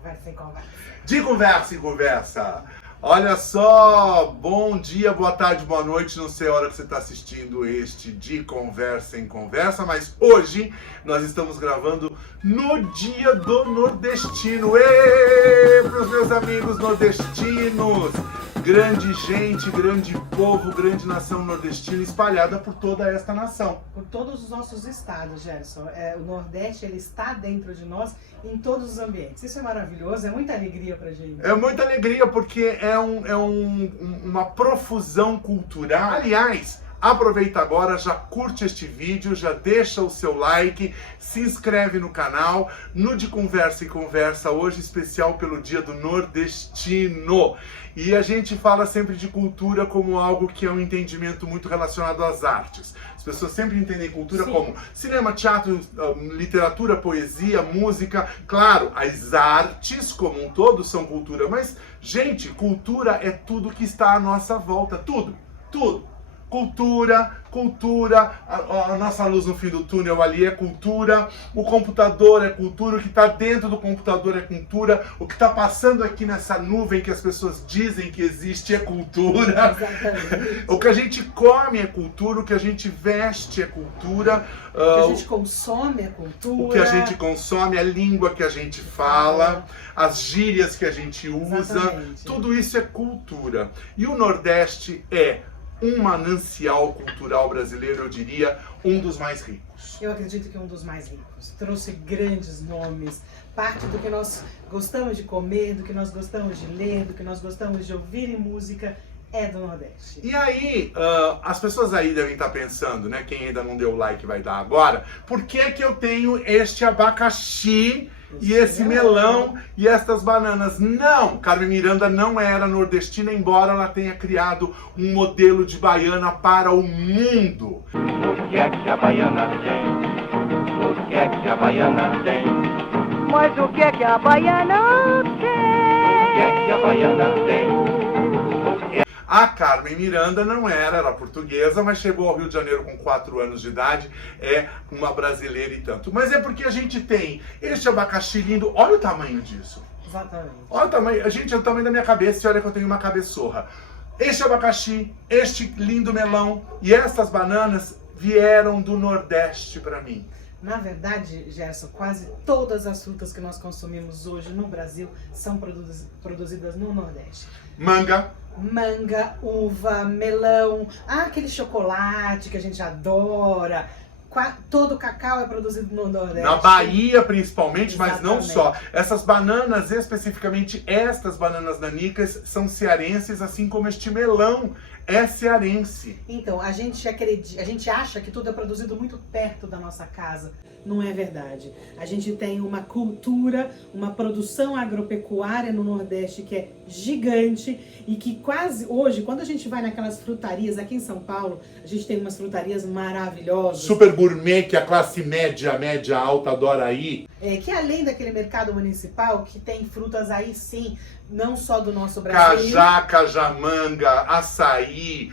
Conversa em Conversa. De Conversa em Conversa. Olha só, bom dia, boa tarde, boa noite, não sei a hora que você está assistindo este De Conversa em Conversa, mas hoje nós estamos gravando no Dia do Nordestino. Êêê, para os meus amigos nordestinos, grande gente, grande povo, grande nação nordestina espalhada por toda esta nação. Por todos os nossos estados, Gerson. O Nordeste, ele está dentro de nós em todos os ambientes. Isso é maravilhoso, é muita alegria pra gente. É muita alegria porque é uma profusão cultural. Aliás, aproveita agora, já curte este vídeo, já deixa o seu like, se inscreve no canal, no De Conversa em Conversa, hoje especial pelo Dia do Nordestino. E a gente fala sempre de cultura como algo que é um entendimento muito relacionado às artes. As pessoas sempre entendem cultura como cinema, teatro, literatura, poesia, música. Claro, as artes como um todo são cultura, mas, gente, cultura é tudo que está à nossa volta. Tudo, tudo. Cultura, a nossa luz no fim do túnel ali é cultura, o computador é cultura, o que está dentro do computador é cultura, o que está passando aqui nessa nuvem que as pessoas dizem que existe é cultura. Exatamente. O que a gente come é cultura, o que a gente veste é cultura. O que a gente consome é cultura. O que a gente consome, a língua que a gente fala, as gírias que a gente usa, Exatamente. Tudo isso é cultura. E o Nordeste é um manancial cultural brasileiro, eu diria, um dos mais ricos. Eu acredito que é um dos mais ricos. Trouxe grandes nomes, parte do que nós gostamos de comer, do que nós gostamos de ler, do que nós gostamos de ouvir em música, é do Nordeste. E aí, as pessoas aí devem estar pensando, né? Quem ainda não deu like vai dar agora. Por que que eu tenho este abacaxi e esse melão e estas bananas? Não, Carmen Miranda não era nordestina, embora ela tenha criado um modelo de baiana para o mundo. O que é que a baiana tem? O que é que a baiana tem? Mas o que é que a baiana O que é que a tem? baiana tem? A Carmen Miranda não era portuguesa, mas chegou ao Rio de Janeiro com 4 anos de idade, é uma brasileira e tanto. Mas é porque a gente tem este abacaxi lindo, olha o tamanho disso. Exatamente. Olha o tamanho, gente, é o tamanho da minha cabeça e olha que eu tenho uma cabeçorra. Este abacaxi, este lindo melão e essas bananas vieram do Nordeste para mim. Na verdade, Gerson, quase todas as frutas que nós consumimos hoje no Brasil são produzidas no Nordeste. Manga, Manga, uva, melão, aquele chocolate que a gente adora. Todo o cacau é produzido no Nordeste. na Bahia principalmente, mas não Exatamente. só. Essas bananas, especificamente estas bananas nanicas, são cearenses, assim como este melão é cearense. Então, a gente acha que tudo é produzido muito perto da nossa casa. Não é verdade. A gente tem uma cultura, uma produção agropecuária no Nordeste que é gigante e que quase hoje, quando a gente vai naquelas frutarias, aqui em São Paulo, a gente tem umas frutarias maravilhosas. Super gourmet que a classe média alta adora ir. Que além daquele mercado municipal, que tem frutas aí sim, não só do nosso Brasil. Cajá, cajamanga, açaí,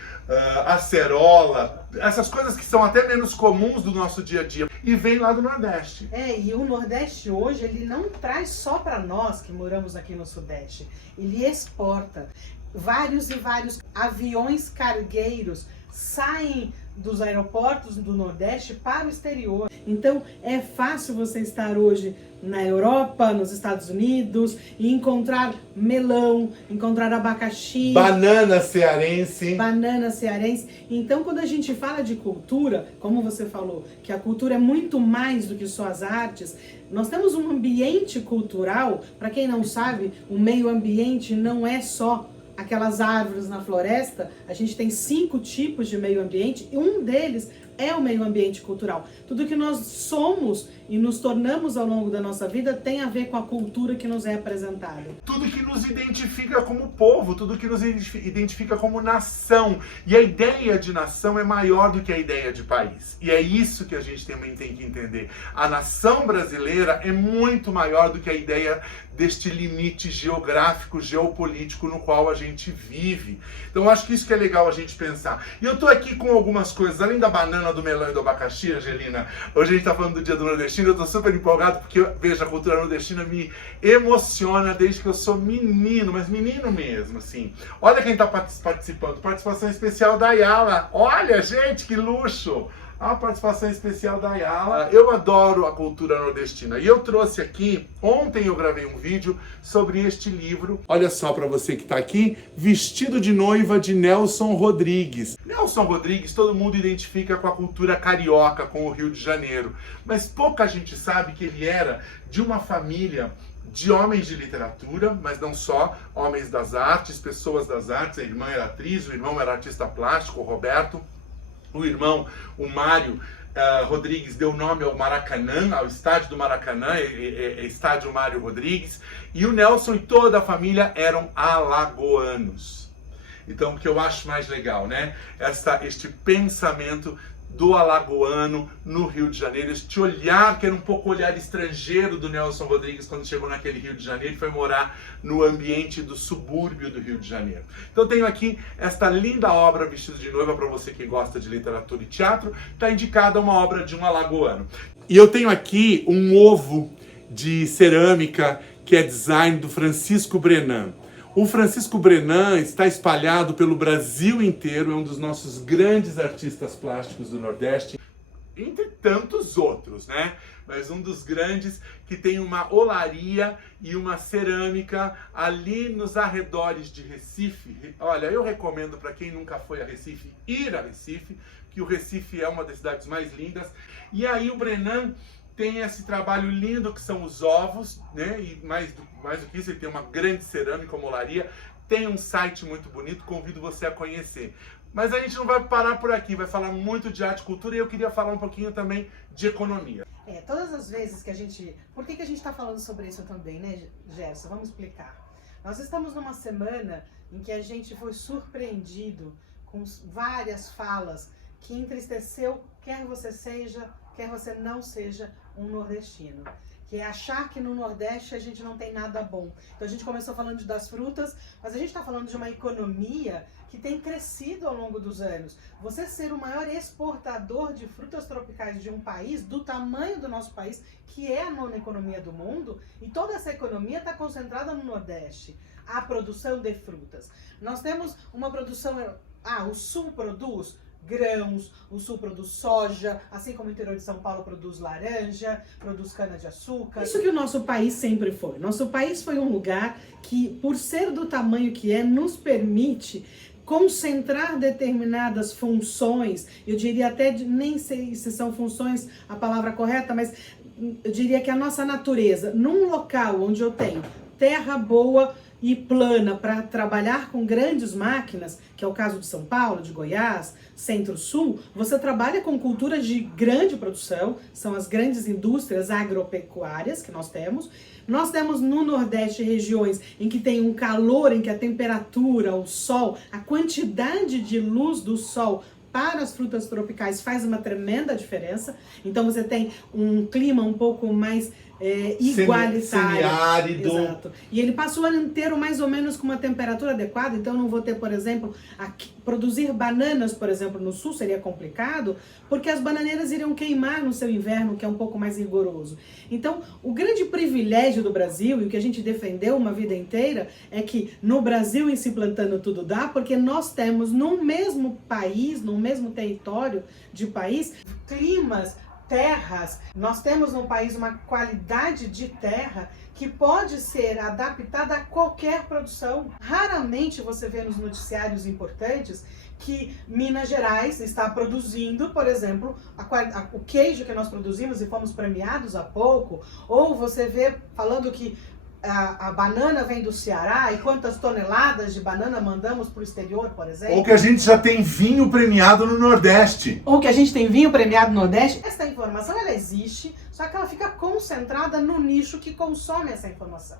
acerola, essas coisas que são até menos comuns do nosso dia a dia e vem lá do Nordeste. E o Nordeste hoje, ele não traz só para nós que moramos aqui no Sudeste, ele exporta. Vários e vários aviões cargueiros saem dos aeroportos do Nordeste para o exterior. Então é fácil você estar hoje na Europa, nos Estados Unidos e encontrar melão, encontrar abacaxi, Banana cearense. banana cearense. Então, quando a gente fala de cultura, como você falou, que a cultura é muito mais do que só as artes, nós temos um ambiente cultural. Para quem não sabe, o meio ambiente não é só aquelas árvores na floresta. A gente tem 5 tipos de meio ambiente e um deles é o meio ambiente cultural. Tudo que nós somos e nos tornamos ao longo da nossa vida tem a ver com a cultura que nos é apresentada. Tudo que nos identifica como povo, tudo que nos identifica como nação. E a ideia de nação é maior do que a ideia de país. E é isso que a gente também tem que entender. A nação brasileira é muito maior do que a ideia deste limite geográfico, geopolítico no qual a gente vive. Então eu acho que isso que é legal a gente pensar. E eu tô aqui com algumas coisas, além da banana, do melão e do abacaxi, Angelina, hoje a gente tá falando do Dia do Nordestino, nordestina, eu tô super empolgado porque, veja, a cultura nordestina me emociona desde que eu sou menino, mas menino mesmo, assim. Olha quem tá participando, participação especial da Ayala. Olha, gente, que luxo! A participação especial da Ayala. Eu adoro a cultura nordestina e eu trouxe aqui, ontem eu gravei um vídeo sobre este livro. Olha só para você que está aqui, Vestido de Noiva, de Nelson Rodrigues. Nelson Rodrigues todo mundo identifica com a cultura carioca, com o Rio de Janeiro, mas pouca gente sabe que ele era de uma família de homens de literatura, mas não só, homens das artes, pessoas das artes. A irmã era atriz, o irmão era artista plástico, o Roberto. O irmão, o Mário Rodrigues, deu nome ao Maracanã, ao estádio do Maracanã, estádio Mário Rodrigues. E o Nelson e toda a família eram alagoanos. Então, o que eu acho mais legal, né? Este pensamento do alagoano no Rio de Janeiro, este olhar que era um pouco olhar estrangeiro do Nelson Rodrigues quando chegou naquele Rio de Janeiro e foi morar no ambiente do subúrbio do Rio de Janeiro. Então tenho aqui esta linda obra, Vestido de Noiva, para você que gosta de literatura e teatro, está indicada uma obra de um alagoano. E eu tenho aqui um ovo de cerâmica que é design do Francisco Brenan. O Francisco Brenan está espalhado pelo Brasil inteiro, é um dos nossos grandes artistas plásticos do Nordeste, entre tantos outros, né? Mas um dos grandes que tem uma olaria e uma cerâmica ali nos arredores de Recife. Olha, eu recomendo para quem nunca foi a Recife, ir a Recife, que o Recife é uma das cidades mais lindas. E aí o Brenan tem esse trabalho lindo que são os ovos, né? E mais do que isso, ele tem uma grande cerâmica, uma olaria. Tem um site muito bonito, convido você a conhecer. Mas a gente não vai parar por aqui, vai falar muito de arte e cultura e eu queria falar um pouquinho também de economia. Todas as vezes que a gente... Por que a gente está falando sobre isso também, né, Gerson? Vamos explicar. Nós estamos numa semana em que a gente foi surpreendido com várias falas que entristeceu, quer você seja, quer você não seja um nordestino. Que é achar que no Nordeste a gente não tem nada bom. Então a gente começou falando das frutas, mas a gente está falando de uma economia que tem crescido ao longo dos anos. Você ser o maior exportador de frutas tropicais de um país, do tamanho do nosso país, que é a nona economia do mundo, e toda essa economia está concentrada no Nordeste, a produção de frutas. Nós temos uma produção... o Sul produz grãos, o Sul produz soja, assim como o interior de São Paulo produz laranja, produz cana-de-açúcar. Isso que o nosso país sempre foi. Nosso país foi um lugar que, por ser do tamanho que é, nos permite concentrar determinadas funções, eu diria até, nem sei se são funções a palavra correta, mas eu diria que a nossa natureza, num local onde eu tenho terra boa e plana para trabalhar com grandes máquinas, que é o caso de São Paulo, de Goiás, Centro-Sul, você trabalha com culturas de grande produção, são as grandes indústrias agropecuárias que nós temos. Nós temos no Nordeste regiões em que tem um calor, em que a temperatura, o sol, a quantidade de luz do sol para as frutas tropicais faz uma tremenda diferença. Então você tem um clima um pouco mais igualitário. Semiárido. Exato. E ele passa o ano inteiro mais ou menos com uma temperatura adequada, então não vou ter, por exemplo, produzir bananas, por exemplo, no sul seria complicado, porque as bananeiras iriam queimar no seu inverno, que é um pouco mais rigoroso. Então, o grande privilégio do Brasil, e o que a gente defendeu uma vida inteira, é que no Brasil, em se plantando tudo dá, porque nós temos no mesmo país, no mesmo território de país, climas, terras, nós temos no país uma qualidade de terra que pode ser adaptada a qualquer produção. Raramente você vê nos noticiários importantes que Minas Gerais está produzindo, por exemplo, o queijo que nós produzimos e fomos premiados há pouco, ou você vê falando que a banana vem do Ceará e quantas toneladas de banana mandamos para o exterior, por exemplo. Ou que a gente já tem vinho premiado no Nordeste. Ou que a gente tem vinho premiado no Nordeste. Essa informação, ela existe, só que ela fica concentrada no nicho que consome essa informação.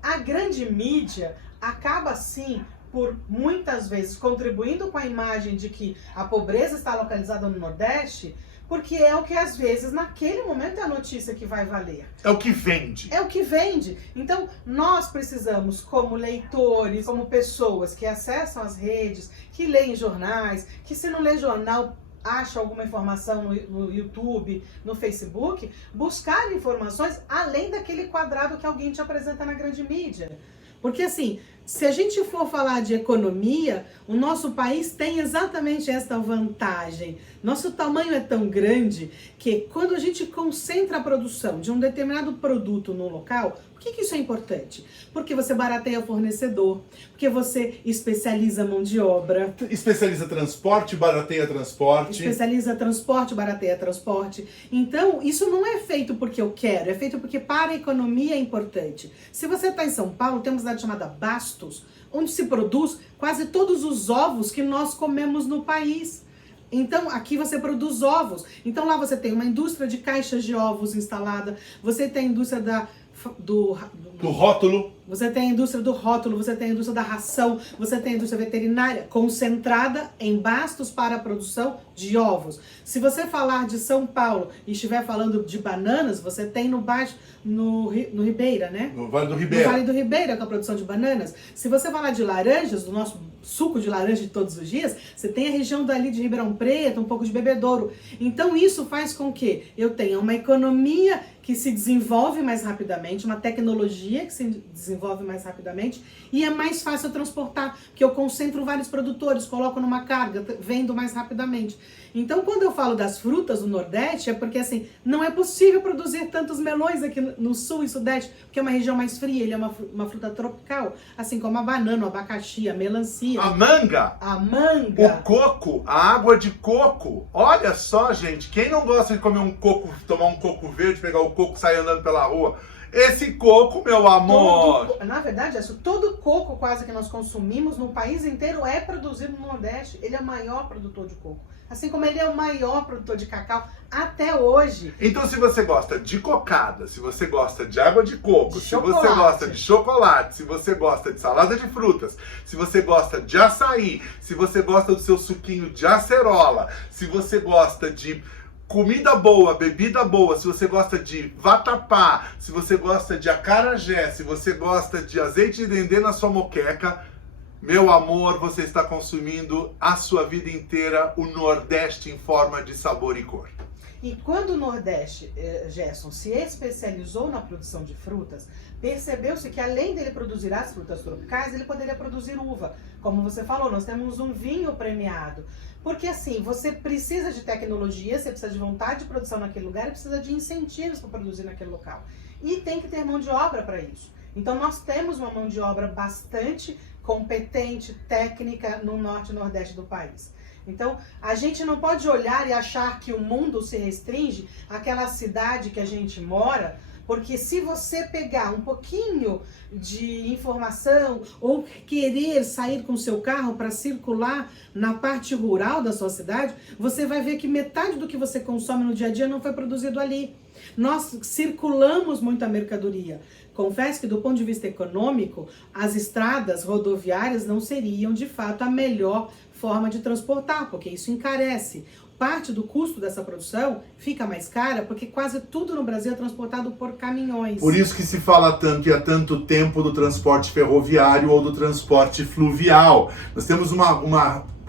A grande mídia acaba, sim, por muitas vezes contribuindo com a imagem de que a pobreza está localizada no Nordeste, porque é o que às vezes naquele momento é a notícia que vai valer. É o que vende. É o que vende. Então nós precisamos, como leitores, como pessoas que acessam as redes, que leem jornais, que se não lê jornal, acha alguma informação no YouTube, no Facebook, buscar informações além daquele quadrado que alguém te apresenta na grande mídia. Porque assim, se a gente for falar de economia, o nosso país tem exatamente esta vantagem. Nosso tamanho é tão grande que quando a gente concentra a produção de um determinado produto no local, por que isso é importante? Porque você barateia o fornecedor, porque você especializa a mão de obra. Especializa transporte, barateia transporte. Especializa transporte, barateia transporte. Então, isso não é feito porque eu quero, é feito porque para a economia é importante. Se você está em São Paulo, tem uma cidade chamada Bastos, onde se produz quase todos os ovos que nós comemos no país. Então, aqui você produz ovos. Então, lá você tem uma indústria de caixas de ovos instalada, você tem a indústria do rótulo. Você tem a indústria do rótulo, você tem a indústria da ração, você tem a indústria veterinária concentrada em Bastos para a produção de ovos. Se você falar de São Paulo e estiver falando de bananas, você tem no Ribeira, né? No Vale do Ribeira. No Vale do Ribeira, com a produção de bananas. Se você falar de laranjas, do nosso suco de laranja de todos os dias, você tem a região dali de Ribeirão Preto, um pouco de Bebedouro. Então isso faz com que eu tenha uma economia que se desenvolve mais rapidamente, uma tecnologia que se desenvolve mais rapidamente e é mais fácil transportar, porque eu concentro vários produtores, coloco numa carga, vendo mais rapidamente. Então, quando eu falo das frutas do Nordeste, é porque assim, não é possível produzir tantos melões aqui no Sul e Sudeste, porque é uma região mais fria, ele é uma fruta tropical, assim como a banana, o abacaxi, a melancia. A manga. A manga. O coco, a água de coco. Olha só, gente, quem não gosta de comer um coco, tomar um coco verde, pegar o coco e sair andando pela rua? Esse coco, meu amor! Na verdade, todo coco quase que nós consumimos no país inteiro é produzido no Nordeste. Ele é o maior produtor de coco. Assim como ele é o maior produtor de cacau até hoje. Então, se você gosta de cocada, se você gosta de água de coco, se chocolate. você gosta de chocolate, se você gosta de salada de frutas, se você gosta de açaí, se você gosta do seu suquinho de acerola, se você gosta de comida boa, bebida boa, se você gosta de vatapá, se você gosta de acarajé, se você gosta de azeite de dendê na sua moqueca, meu amor, você está consumindo a sua vida inteira o Nordeste em forma de sabor e cor. E quando o Nordeste, Gerson, se especializou na produção de frutas, percebeu-se que além dele produzir as frutas tropicais, ele poderia produzir uva. Como você falou, nós temos um vinho premiado. Porque assim, você precisa de tecnologia, você precisa de vontade de produção naquele lugar e precisa de incentivos para produzir naquele local. E tem que ter mão de obra para isso. Então nós temos uma mão de obra bastante competente, técnica no norte e nordeste do país. Então, a gente não pode olhar e achar que o mundo se restringe àquela cidade que a gente mora, porque se você pegar um pouquinho de informação ou querer sair com o seu carro para circular na parte rural da sua cidade, você vai ver que metade do que você consome no dia a dia não foi produzido ali. Nós circulamos muita mercadoria. Confesso que do ponto de vista econômico, as estradas rodoviárias não seriam de fato a melhor forma de transportar, porque isso encarece. Parte do custo dessa produção fica mais cara porque quase tudo no Brasil é transportado por caminhões. Por isso que se fala tanto e há tanto tempo do transporte ferroviário ou do transporte fluvial. Nós temos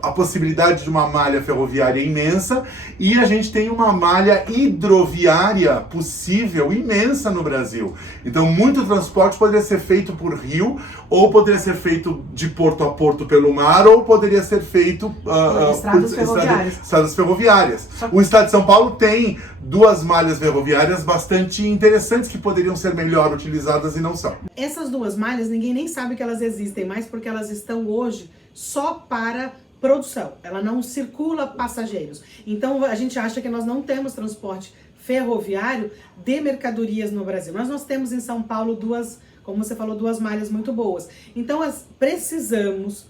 a possibilidade de uma malha ferroviária imensa e a gente tem uma malha hidroviária possível imensa no Brasil. Então, muito transporte poderia ser feito por rio, ou poderia ser feito de porto a porto pelo mar, ou poderia ser feito por estradas ferroviárias. O estado de São Paulo tem duas malhas ferroviárias bastante interessantes que poderiam ser melhor utilizadas e não são. Essas duas malhas, ninguém nem sabe que elas existem mais porque elas estão hoje só para produção, ela não circula passageiros. Então a gente acha que nós não temos transporte ferroviário de mercadorias no Brasil. Nós temos em São Paulo duas, como você falou, duas malhas muito boas. Então precisamos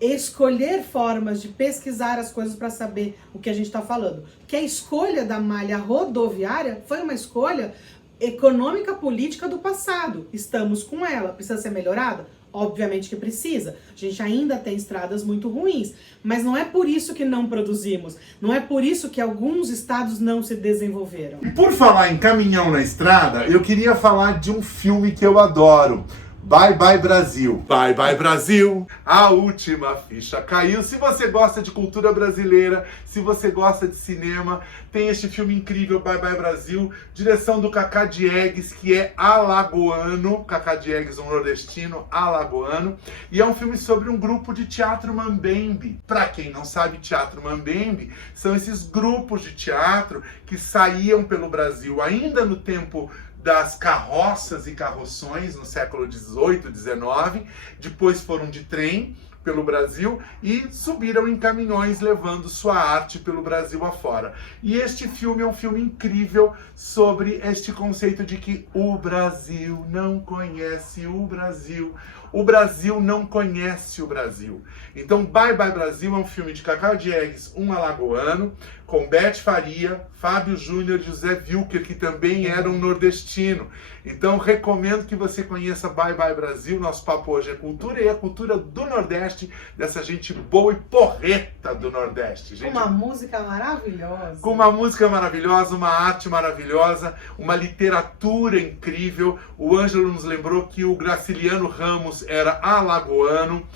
escolher formas de pesquisar as coisas para saber o que a gente está falando. Que a escolha da malha rodoviária foi uma escolha econômica política do passado. Estamos com ela, precisa ser melhorada? Obviamente que precisa. A gente ainda tem estradas muito ruins, mas não é por isso que não produzimos. Não é por isso que alguns estados não se desenvolveram. Por falar em caminhão na estrada, eu queria falar de um filme que eu adoro. Bye Bye Brasil. Bye Bye Brasil. A última ficha caiu. Se você gosta de cultura brasileira, se você gosta de cinema, tem este filme incrível, Bye Bye Brasil, direção do Cacá Diegues, que é alagoano. Cacá Diegues, um nordestino alagoano. E é um filme sobre um grupo de teatro mambembe. Para quem não sabe, teatro mambembe são esses grupos de teatro que saíam pelo Brasil ainda no tempo das carroças e carroções no século XVIII, XIX, depois foram de trem pelo Brasil e subiram em caminhões levando sua arte pelo Brasil afora. E este filme é um filme incrível sobre este conceito de que o Brasil não conhece o Brasil. O Brasil não conhece o Brasil. Então, Bye Bye Brasil é um filme de Cacá Diegues, um alagoano, com Beth Faria, Fábio Júnior e José Wilker, que também era um nordestino. Então, recomendo que você conheça Bye Bye Brasil. Nosso papo hoje é cultura e a cultura do Nordeste, dessa gente boa e porreta do Nordeste. Gente, Com uma música maravilhosa. Com uma música maravilhosa, uma arte maravilhosa, uma literatura incrível. O Ângelo nos lembrou que o Graciliano Ramos era alagoano.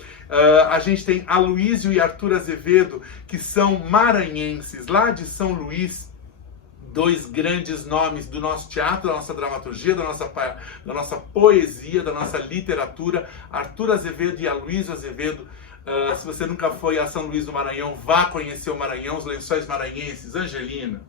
A gente tem Aloysio e Arthur Azevedo, que são maranhenses, lá de São Luís. Dois grandes nomes do nosso teatro, da nossa dramaturgia, da nossa poesia, da nossa literatura. Arthur Azevedo e Aloysio Azevedo. Se você nunca foi a São Luís do Maranhão, vá conhecer o Maranhão, os lençóis maranhenses. Angelina,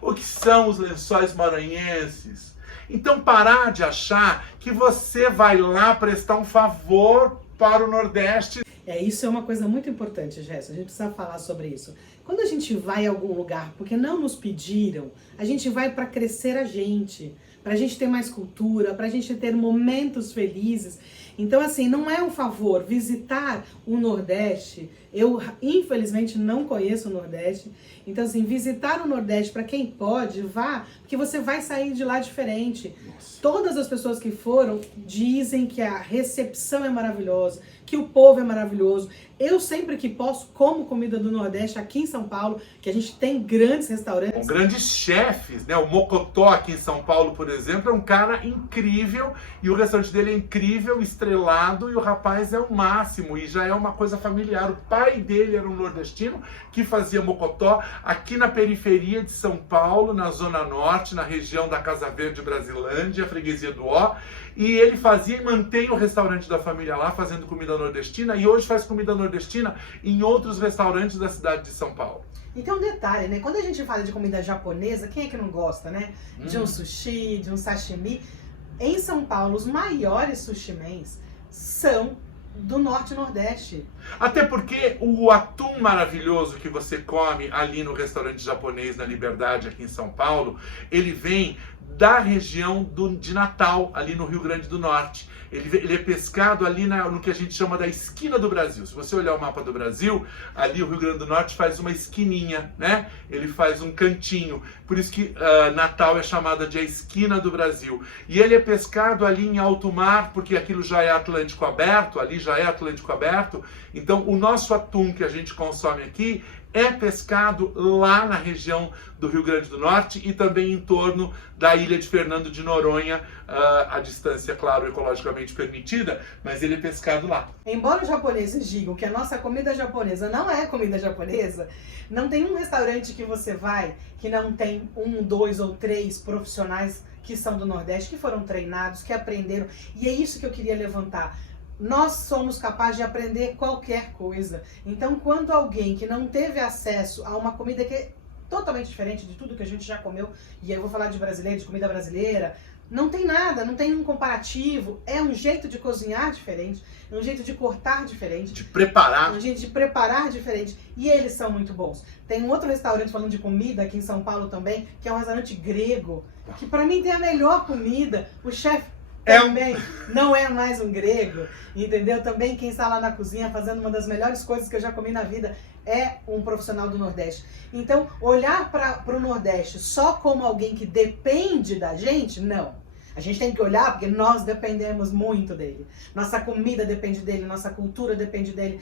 o que são os lençóis maranhenses? Então, parar de achar que você vai lá prestar um favor para o Nordeste. Isso é uma coisa muito importante, Jéssica. A gente precisa falar sobre isso. Quando a gente vai a algum lugar porque não nos pediram, a gente vai para crescer a gente, para a gente ter mais cultura, para a gente ter momentos felizes. Então, assim, não é um favor visitar o Nordeste. Eu, infelizmente, não conheço o Nordeste. Então, assim, visitar o Nordeste, para quem pode, vá, porque você vai sair de lá diferente. Nossa. Todas as pessoas que foram dizem que a recepção é maravilhosa, que o povo é maravilhoso. Eu sempre que posso como comida do Nordeste aqui em São Paulo, que a gente tem grandes restaurantes. Com grandes chefes, né? O Mocotó aqui em São Paulo, por exemplo, é um cara incrível e o restaurante dele é incrível, estrelado, e o rapaz é o máximo e já é uma coisa familiar. O pai dele era um nordestino que fazia Mocotó aqui na periferia de São Paulo, na Zona Norte, na região da Casa Verde, Brasilândia, freguesia do Ó. E ele fazia e mantém o restaurante da família lá, fazendo comida nordestina, e hoje faz comida nordestina em outros restaurantes da cidade de São Paulo. E tem um detalhe, né? Quando a gente fala de comida japonesa, quem é que não gosta, né? De um sushi, de um sashimi. Em São Paulo, os maiores sushimens são do Norte e Nordeste. Até porque o atum maravilhoso que você come ali no restaurante japonês na Liberdade, aqui em São Paulo, ele vem da região de Natal, ali no Rio Grande do Norte. Ele é pescado ali no que a gente chama da esquina do Brasil. Se você olhar o mapa do Brasil, ali o Rio Grande do Norte faz uma esquininha, né? Ele faz um cantinho. Por isso que Natal é chamada de a esquina do Brasil. E ele é pescado ali em alto mar, porque aquilo já é Atlântico aberto, ali já é Atlântico aberto. Então o nosso atum que a gente consome aqui é pescado lá na região do Rio Grande do Norte e também em torno da ilha de Fernando de Noronha, a distância, claro, ecologicamente permitida, mas ele é pescado lá. Embora os japoneses digam que a nossa comida japonesa não é comida japonesa, não tem um restaurante que você vai que não tem 1, 2 ou 3 profissionais que são do Nordeste, que foram treinados, que aprenderam, e é isso que eu queria levantar. Nós somos capazes de aprender qualquer coisa. Então, quando alguém que não teve acesso a uma comida que é totalmente diferente de tudo que a gente já comeu, e aí eu vou falar de brasileiro, de comida brasileira, não tem nada, não tem um comparativo, é um jeito de cozinhar diferente, é um jeito de cortar diferente. De preparar. É um jeito de preparar diferente. E eles são muito bons. Tem um outro restaurante falando de comida aqui em São Paulo também, que é um restaurante grego, que pra mim tem a melhor comida. O chefe também não é mais um grego, entendeu? Também quem está lá na cozinha fazendo uma das melhores coisas que eu já comi na vida é um profissional do Nordeste. Então, olhar para o Nordeste só como alguém que depende da gente, não. A gente tem que olhar porque nós dependemos muito dele. Nossa comida depende dele, nossa cultura depende dele.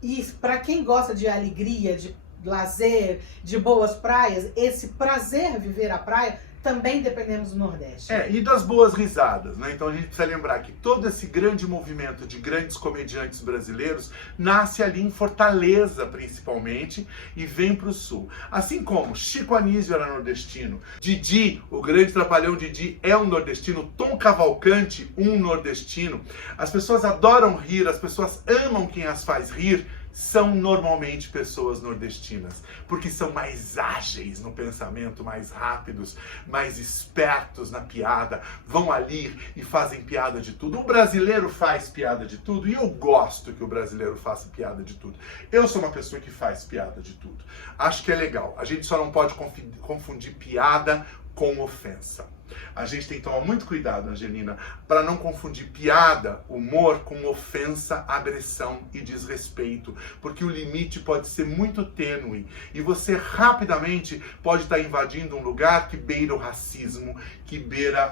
E para quem gosta de alegria, de lazer, de boas praias, esse prazer viver a praia também dependemos do Nordeste. E das boas risadas, né? Então a gente precisa lembrar que todo esse grande movimento de grandes comediantes brasileiros nasce ali em Fortaleza, principalmente, e vem para o Sul. Assim como Chico Anísio era nordestino, Didi, o grande trapalhão Didi, é um nordestino, Tom Cavalcante, um nordestino. As pessoas adoram rir, as pessoas amam quem as faz rir, são normalmente pessoas nordestinas, porque são mais ágeis no pensamento, mais rápidos, mais espertos na piada, vão ali e fazem piada de tudo. O brasileiro faz piada de tudo e eu gosto que o brasileiro faça piada de tudo. Eu sou uma pessoa que faz piada de tudo. Acho que é legal. A gente só não pode confundir piada com ofensa. A gente tem que tomar muito cuidado, Angelina, para não confundir piada, humor, com ofensa, agressão e desrespeito, porque o limite pode ser muito tênue e você rapidamente pode estar invadindo um lugar que beira o racismo, que beira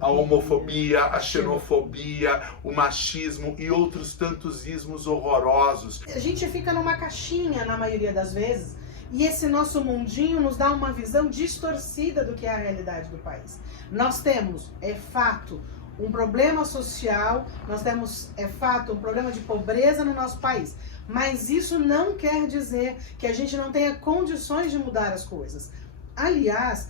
a homofobia, a xenofobia, o machismo e outros tantos ismos horrorosos. A gente fica numa caixinha na maioria das vezes. E esse nosso mundinho nos dá uma visão distorcida do que é a realidade do país. Nós temos, é fato, um problema social, nós temos, é fato, um problema de pobreza no nosso país. Mas isso não quer dizer que a gente não tenha condições de mudar as coisas. Aliás,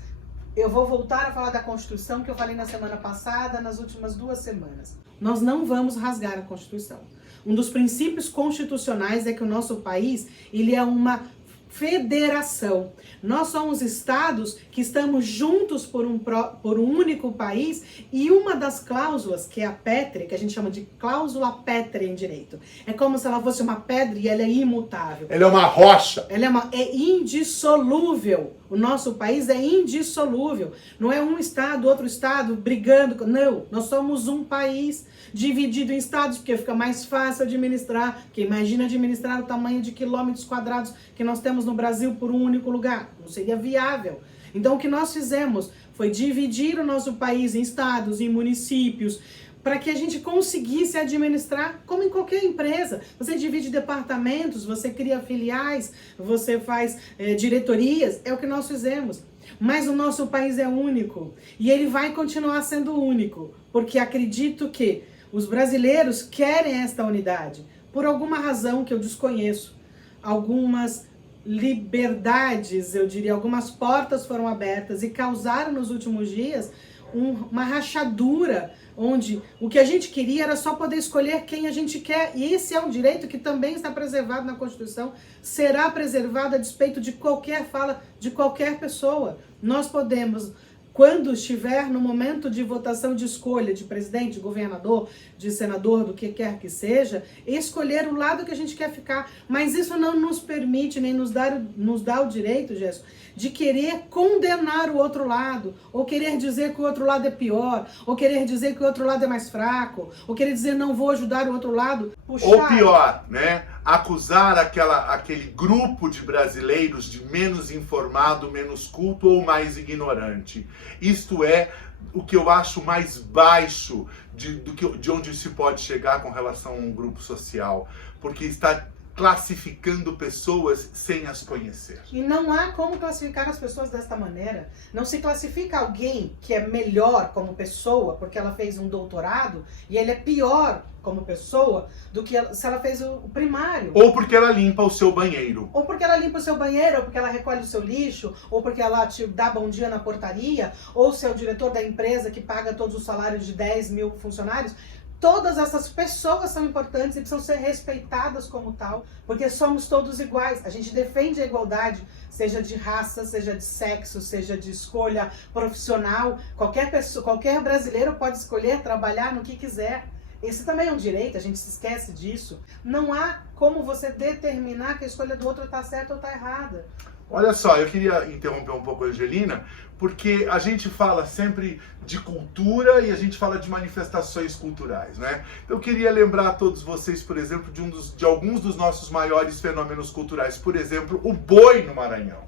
eu vou voltar a falar da Constituição que eu falei na semana passada, nas últimas 2 semanas. Nós não vamos rasgar a Constituição. Um dos princípios constitucionais é que o nosso país, ele é uma federação. Nós somos estados que estamos juntos por um único país e uma das cláusulas, que é a pétrea, que a gente chama de cláusula pétrea em direito, é como se ela fosse uma pedra e ela é imutável. Ela é uma rocha. Ela é indissolúvel. O nosso país é indissolúvel. Não é um estado, outro estado brigando. Não, nós somos um país dividido em estados, porque fica mais fácil administrar. Porque imagina administrar o tamanho de quilômetros quadrados que nós temos no Brasil por um único lugar. Não seria viável. Então o que nós fizemos foi dividir o nosso país em estados, em municípios, para que a gente conseguisse administrar como em qualquer empresa. Você divide departamentos, você cria filiais, você faz diretorias, é o que nós fizemos. Mas o nosso país é único e ele vai continuar sendo único, porque acredito que os brasileiros querem esta unidade, por alguma razão que eu desconheço. Algumas liberdades, eu diria, algumas portas foram abertas e causaram nos últimos dias uma rachadura, onde o que a gente queria era só poder escolher quem a gente quer, e esse é um direito que também está preservado na Constituição, será preservado a despeito de qualquer fala de qualquer pessoa. Nós podemos, quando estiver no momento de votação de escolha de presidente, de governador, de senador, do que quer que seja, escolher o lado que a gente quer ficar. Mas isso não nos permite, nem nos dá o direito, Gerson, de querer condenar o outro lado, ou querer dizer que o outro lado é pior, ou querer dizer que o outro lado é mais fraco, ou querer dizer não vou ajudar o outro lado. Puxar. Ou pior, né? Acusar aquele grupo de brasileiros de menos informado, menos culto ou mais ignorante. Isto é o que eu acho mais baixo de onde se pode chegar com relação a um grupo social, porque está classificando pessoas sem as conhecer. E não há como classificar as pessoas desta maneira. Não se classifica alguém que é melhor como pessoa porque ela fez um doutorado e ele é pior como pessoa do que se ela fez o primário. Ou porque ela limpa o seu banheiro. Ou porque ela limpa o seu banheiro, ou porque ela recolhe o seu lixo, ou porque ela te dá bom dia na portaria, ou se é o diretor da empresa que paga todos os salários de 10 mil funcionários. Todas essas pessoas são importantes e precisam ser respeitadas como tal, porque somos todos iguais. A gente defende a igualdade, seja de raça, seja de sexo, seja de escolha profissional. Qualquer pessoa, qualquer brasileiro pode escolher trabalhar no que quiser. Esse também é um direito, a gente se esquece disso. Não há como você determinar que a escolha do outro está certa ou está errada. Olha só, eu queria interromper um pouco a Angelina, porque a gente fala sempre de cultura e a gente fala de manifestações culturais, né? Eu queria lembrar a todos vocês, por exemplo, de alguns dos nossos maiores fenômenos culturais. Por exemplo, o boi no Maranhão.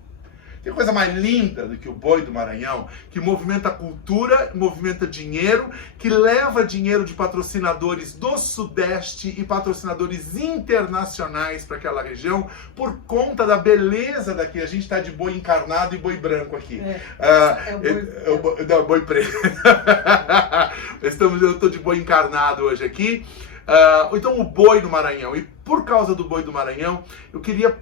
Tem coisa mais linda do que o boi do Maranhão, que movimenta cultura, movimenta dinheiro, que leva dinheiro de patrocinadores do Sudeste e patrocinadores internacionais para aquela região por conta da beleza daqui. A gente está de boi encarnado e boi branco aqui. Boi preto. Eu estou de boi encarnado hoje aqui. Então o boi do Maranhão. E por causa do boi do Maranhão, eu queria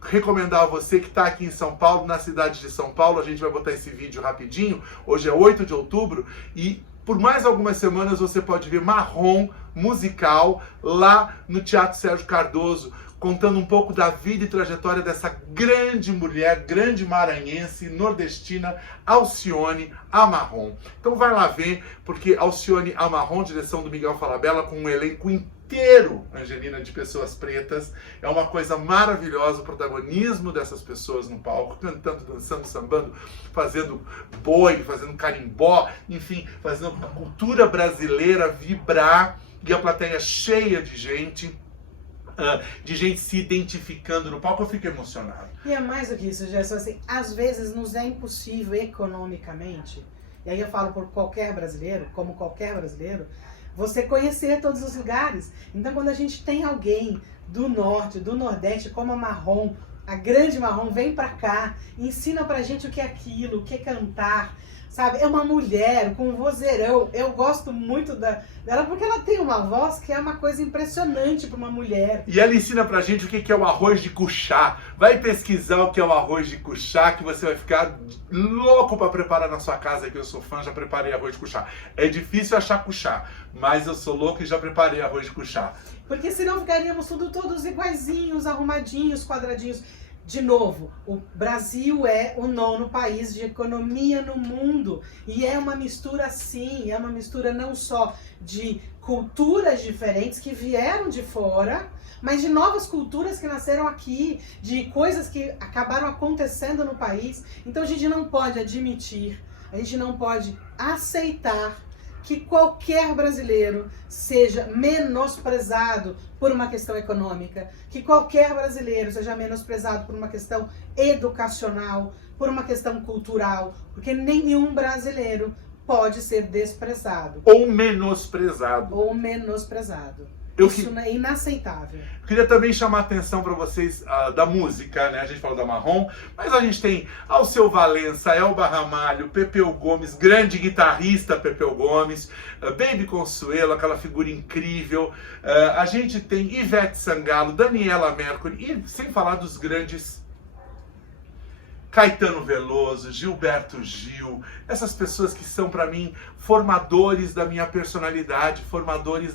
recomendar a você que está aqui em São Paulo, na cidade de São Paulo. A gente vai botar esse vídeo rapidinho. Hoje é 8 de outubro e por mais algumas semanas você pode ver Marrom musical lá no Teatro Sérgio Cardoso, contando um pouco da vida e trajetória dessa grande mulher, grande maranhense, nordestina, Alcione Amarron. Então vai lá ver, porque Alcione Amarron, direção do Miguel Falabella, com um elenco inteiro, Angelina, de pessoas pretas, é uma coisa maravilhosa, o protagonismo dessas pessoas no palco, cantando, dançando, sambando, fazendo boi, fazendo carimbó, enfim, fazendo a cultura brasileira vibrar, e a plateia cheia de gente se identificando no palco. Eu fico emocionado. E é mais do que isso, Gerson, assim, às vezes nos é impossível economicamente, e aí eu falo por qualquer brasileiro, como qualquer brasileiro, você conhecer todos os lugares. Então quando a gente tem alguém do norte, do nordeste, como a Marrom, a grande Marrom, vem pra cá, ensina pra gente o que é aquilo, o que é cantar, sabe? É uma mulher com um vozeirão. Eu gosto muito dela porque ela tem uma voz que é uma coisa impressionante para uma mulher. E ela ensina pra gente o que é o arroz de cuchá. Vai pesquisar o que é o arroz de cuchá, que você vai ficar louco para preparar na sua casa, que eu sou fã, já preparei arroz de cuchá. É difícil achar cuchá, mas eu sou louco e já preparei arroz de cuchá. Porque senão ficaríamos todos iguaizinhos, arrumadinhos, quadradinhos. De novo, o Brasil é o 9º país de economia no mundo e é uma mistura sim, é uma mistura não só de culturas diferentes que vieram de fora, mas de novas culturas que nasceram aqui, de coisas que acabaram acontecendo no país. Então a gente não pode admitir, a gente não pode aceitar que qualquer brasileiro seja menosprezado por uma questão econômica, que qualquer brasileiro seja menosprezado por uma questão educacional, por uma questão cultural, porque nenhum brasileiro pode ser desprezado. Ou menosprezado. Ou menosprezado. Isso é inaceitável. Queria também chamar a atenção para vocês da música, né? A gente falou da Marrom, mas a gente tem Alceu Valença, Elba Ramalho, Pepeu Gomes, grande guitarrista Pepeu Gomes, Baby Consuelo, aquela figura incrível. A gente tem Ivete Sangalo, Daniela Mercury, e sem falar dos grandes Caetano Veloso, Gilberto Gil, essas pessoas que são para mim formadores da minha personalidade, formadores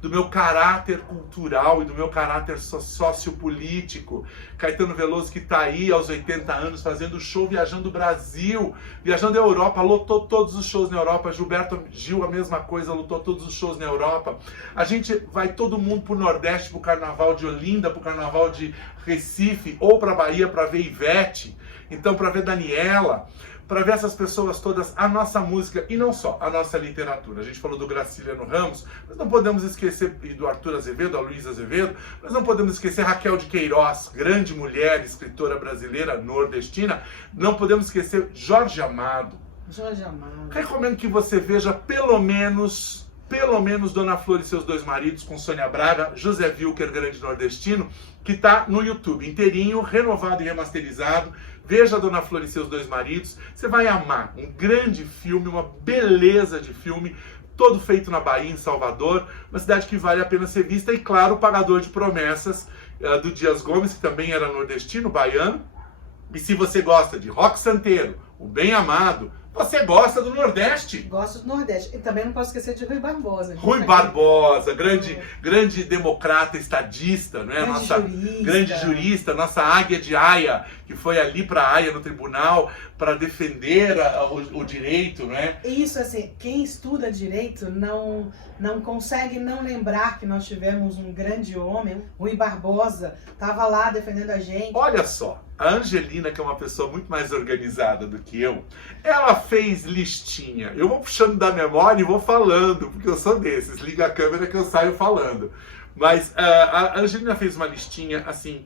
do meu caráter cultural e do meu caráter sociopolítico. Caetano Veloso que está aí aos 80 anos fazendo show, viajando o Brasil, viajando a Europa, lotou todos os shows na Europa. Gilberto Gil, a mesma coisa, lotou todos os shows na Europa. A gente vai todo mundo pro Nordeste, pro Carnaval de Olinda, pro Carnaval de Recife, ou pra Bahia para ver Ivete. Então, para ver Daniela, para ver essas pessoas todas, a nossa música e não só, a nossa literatura. A gente falou do Graciliano Ramos, mas não podemos esquecer, e do Arthur Azevedo, a Luísa Azevedo, mas não podemos esquecer Raquel de Queiroz, grande mulher, escritora brasileira, nordestina. Não podemos esquecer Jorge Amado. Jorge Amado. Recomendo que você veja pelo menos Dona Flor e Seus Dois Maridos, com Sônia Braga, José Wilker, grande nordestino, que está no YouTube, inteirinho, renovado e remasterizado. Veja Dona Flor e Seus Dois Maridos, você vai amar. Um grande filme, uma beleza de filme, todo feito na Bahia, em Salvador, uma cidade que vale a pena ser vista. E claro, o Pagador de Promessas, do Dias Gomes, que também era nordestino, baiano. E se você gosta de Rock Santeiro, O Bem Amado, você gosta do Nordeste. Gosto do Nordeste. E também não posso esquecer de Rui Barbosa. Rui Barbosa, grande democrata, estadista, né? Grande jurista, nossa águia de Haia, que foi ali para Haia no tribunal para defender o direito, né? Isso, assim, quem estuda direito não consegue não lembrar que nós tivemos um grande homem, Rui Barbosa, estava lá defendendo a gente. Olha só, a Angelina, que é uma pessoa muito mais organizada do que eu, ela fez listinha. Eu vou puxando da memória e vou falando, porque eu sou desses. Liga a câmera que eu saio falando. Mas a Angelina fez uma listinha, assim,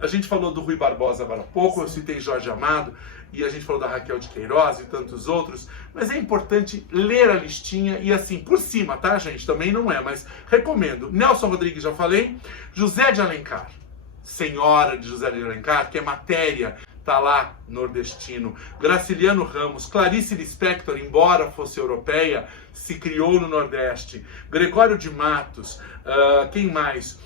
A gente falou do Rui Barbosa agora há pouco, eu citei Jorge Amado, e a gente falou da Raquel de Queiroz e tantos outros, mas é importante ler a listinha e assim, por cima, tá, gente? Também não é, mas recomendo. Nelson Rodrigues, já falei. José de Alencar, Senhora de José de Alencar, que é matéria, tá lá, nordestino. Graciliano Ramos, Clarice Lispector, embora fosse europeia, se criou no Nordeste. Gregório de Matos, quem mais?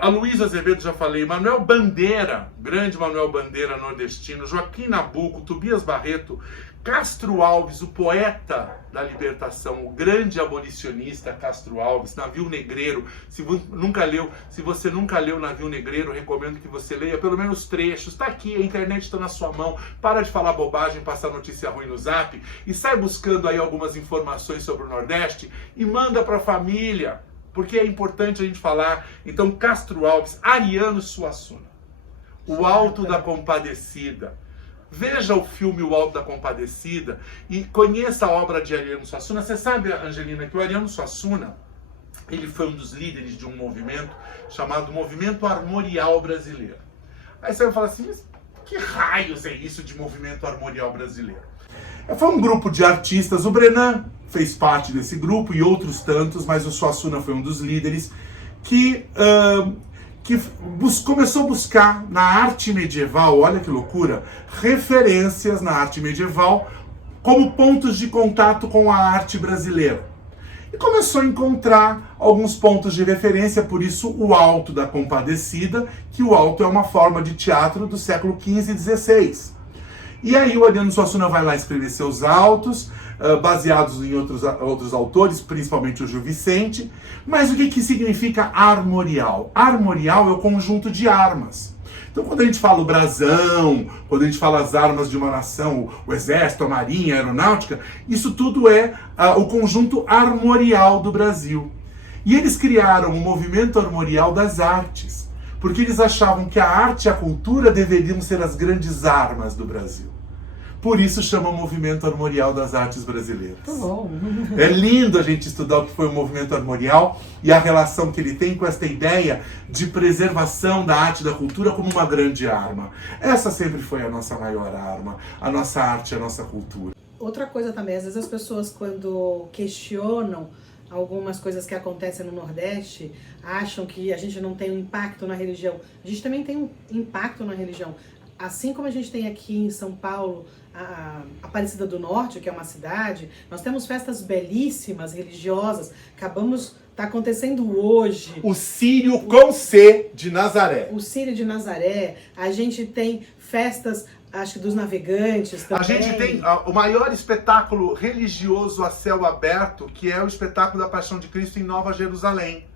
Aloysio Azevedo, já falei. Manuel Bandeira, grande Manuel Bandeira, nordestino. Joaquim Nabuco, Tobias Barreto, Castro Alves, o poeta da libertação, o grande abolicionista Castro Alves, Navio Negreiro. Se você nunca leu Navio Negreiro, recomendo que você leia pelo menos trechos. Está aqui, a internet está na sua mão. Para de falar bobagem, passar notícia ruim no Zap e sai buscando aí algumas informações sobre o Nordeste e manda para a família, porque é importante a gente falar. Então, Castro Alves, Ariano Suassuna, O Alto da Compadecida. Veja o filme O Alto da Compadecida e conheça a obra de Ariano Suassuna. Você sabe, Angelina, que o Ariano Suassuna, ele foi um dos líderes de um movimento chamado Movimento Armorial Brasileiro. Aí você vai falar assim, mas que raios é isso de Movimento Armorial Brasileiro? Foi um grupo de artistas, o Brenan fez parte desse grupo e outros tantos, mas o Suassuna foi um dos líderes que começou a buscar na arte medieval, olha que loucura, referências na arte medieval como pontos de contato com a arte brasileira. E começou a encontrar alguns pontos de referência, por isso o Alto da Compadecida, que o alto é uma forma de teatro do século XV e XVI. E aí o Ariano Suassuna vai lá escrever seus autos, baseados em outros autores, principalmente o Gil Vicente. Mas o que significa armorial? Armorial é o conjunto de armas. Então quando a gente fala o brasão, quando a gente fala as armas de uma nação, o exército, a marinha, a aeronáutica, isso tudo é o conjunto armorial do Brasil. E eles criaram o movimento armorial das artes, porque eles achavam que a arte e a cultura deveriam ser as grandes armas do Brasil. Por isso chama o Movimento Armorial das Artes Brasileiras. Tá bom. É lindo a gente estudar o que foi o Movimento Armorial e a relação que ele tem com esta ideia de preservação da arte e da cultura como uma grande arma. Essa sempre foi a nossa maior arma, a nossa arte e a nossa cultura. Outra coisa também, às vezes as pessoas quando questionam algumas coisas que acontecem no Nordeste, acham que a gente não tem um impacto na religião. A gente também tem um impacto na religião. Assim como a gente tem aqui em São Paulo a Aparecida do Norte, que é uma cidade, nós temos festas belíssimas, religiosas. Está acontecendo hoje. O Círio com C de Nazaré. O Círio de Nazaré. A gente tem festas, acho que dos navegantes também. A gente tem o maior espetáculo religioso a céu aberto, que é o espetáculo da Paixão de Cristo em Nova Jerusalém.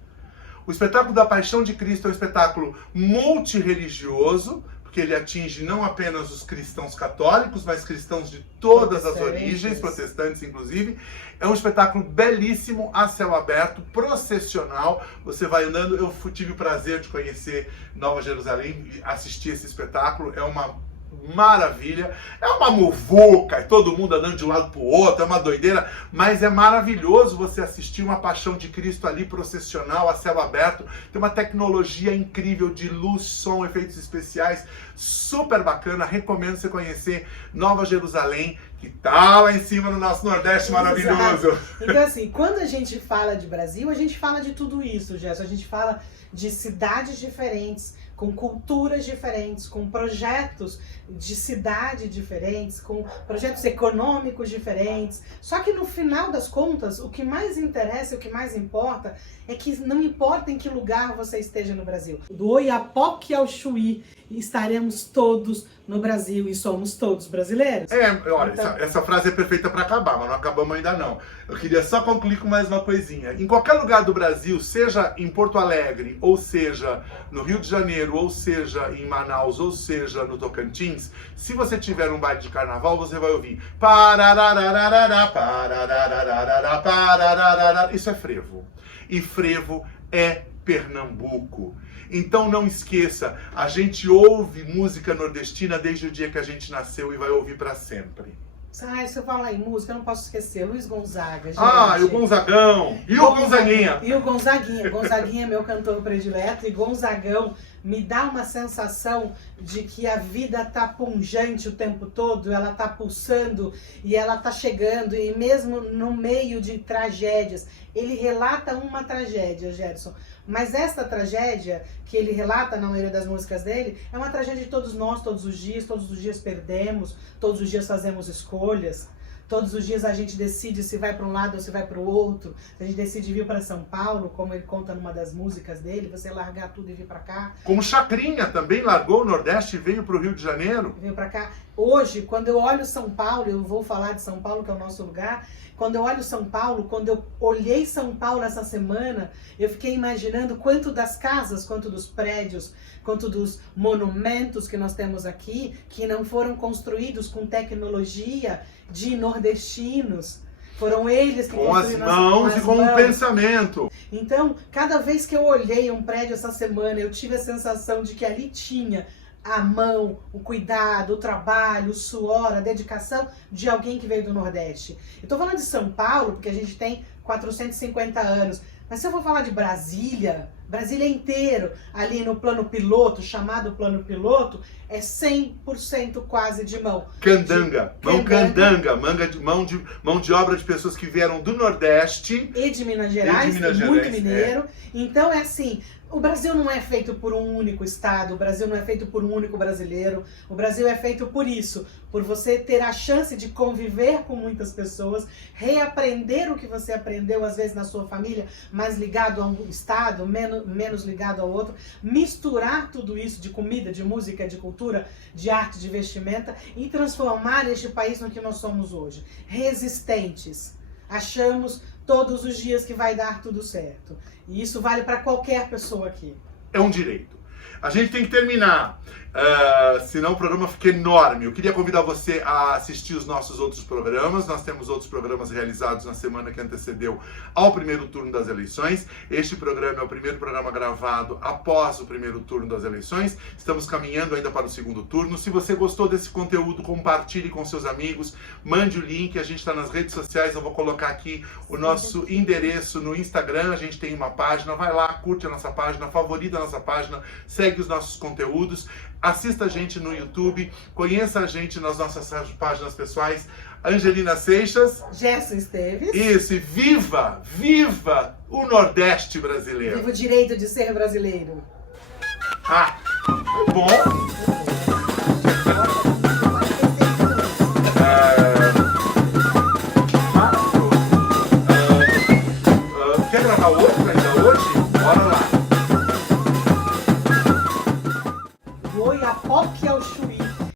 O espetáculo da Paixão de Cristo é um espetáculo multirreligioso, porque ele atinge não apenas os cristãos católicos, mas cristãos de todas as origens, protestantes inclusive. É um espetáculo belíssimo, a céu aberto, processional. Você vai andando, eu tive o prazer de conhecer Nova Jerusalém e assistir esse espetáculo. É uma maravilha, é uma muvuca, todo mundo andando de um lado para o outro, é uma doideira, mas é maravilhoso você assistir uma Paixão de Cristo ali processional, a céu aberto. Tem uma tecnologia incrível de luz, som, efeitos especiais, super bacana. Recomendo você conhecer Nova Jerusalém, que tá lá em cima no nosso Nordeste maravilhoso. Exato. Então assim, quando a gente fala de Brasil, a gente fala de tudo isso, Gerson. A gente fala de cidades diferentes, com culturas diferentes, com projetos de cidade diferentes, com projetos econômicos diferentes. Só que no final das contas, o que mais interessa, o que mais importa, é que não importa em que lugar você esteja no Brasil. Do Oiapoque ao Chuí, estaremos todos no Brasil e somos todos brasileiros. Olha, então, essa frase é perfeita para acabar, mas não acabamos ainda não. Eu queria só concluir com mais uma coisinha. Em qualquer lugar do Brasil, seja em Porto Alegre, ou seja no Rio de Janeiro, ou seja em Manaus, ou seja no Tocantins, se você tiver um baile de carnaval, você vai ouvir parararararara, parararararara, pararararara. Isso é frevo. E frevo é Pernambuco. Então não esqueça, a gente ouve música nordestina desde o dia que a gente nasceu e vai ouvir para sempre. Se eu falar em música, eu não posso esquecer. Luiz Gonzaga, gente. E o Gonzagão. E o Gonzaguinha. E o Gonzaguinha. Gonzaguinha é meu cantor predileto. E Gonzagão, me dá uma sensação de que a vida tá pungente o tempo todo, ela tá pulsando e ela tá chegando, e mesmo no meio de tragédias, ele relata uma tragédia, Gerson, mas esta tragédia que ele relata na maioria das músicas dele, é uma tragédia de todos nós, todos os dias perdemos, todos os dias fazemos escolhas. Todos os dias a gente decide se vai para um lado ou se vai para o outro. A gente decide vir para São Paulo, como ele conta numa das músicas dele, você largar tudo e vir para cá. Como Chacrinha também largou o Nordeste e veio para o Rio de Janeiro. Veio para cá. Hoje, quando eu olho São Paulo, eu vou falar de São Paulo, que é o nosso lugar. Quando eu olho São Paulo, quando eu olhei São Paulo essa semana, eu fiquei imaginando quanto das casas, quanto dos prédios, quanto dos monumentos que nós temos aqui, que não foram construídos com tecnologia de nordestinos. Foram eles que com as construíram mãos e com o pensamento. Então, cada vez que eu olhei um prédio essa semana, eu tive a sensação de que ali tinha a mão, o cuidado, o trabalho, o suor, a dedicação de alguém que veio do Nordeste. Eu tô falando de São Paulo, porque a gente tem 450 anos. Mas se eu for falar de Brasília, Brasília inteiro, ali no plano piloto, chamado plano piloto, é 100% quase de mão. Candanga, mão candanga, mão de obra de pessoas que vieram do Nordeste. E de Minas Gerais, muito mineiro. Então é assim, o Brasil não é feito por um único estado, o Brasil não é feito por um único brasileiro, o Brasil é feito por isso, por você ter a chance de conviver com muitas pessoas, reaprender o que você aprendeu às vezes na sua família, mais ligado a um estado, menos ligado ao outro, misturar tudo isso de comida, de música, de cultura, de arte, de vestimenta e transformar este país no que nós somos hoje. Resistentes. Achamos todos os dias que vai dar tudo certo. E isso vale para qualquer pessoa aqui. É um direito. A gente tem que terminar, senão o programa fica enorme. Eu queria convidar você a assistir os nossos outros programas. Nós temos outros programas realizados na semana que antecedeu ao primeiro turno das eleições. Este programa é o primeiro programa gravado após o primeiro turno das eleições. Estamos caminhando ainda para o segundo turno. Se você gostou desse conteúdo, compartilhe com seus amigos, mande o link. A gente está nas redes sociais, eu vou colocar aqui o nosso endereço no Instagram. A gente tem uma página, vai lá, curte a nossa página, favorita a nossa página, segue os nossos conteúdos, assista a gente no YouTube, conheça a gente nas nossas páginas pessoais. Angelina Seixas, Gerson Esteves. Isso, e viva o Nordeste brasileiro. Viva o direito de ser brasileiro. Ah, bom.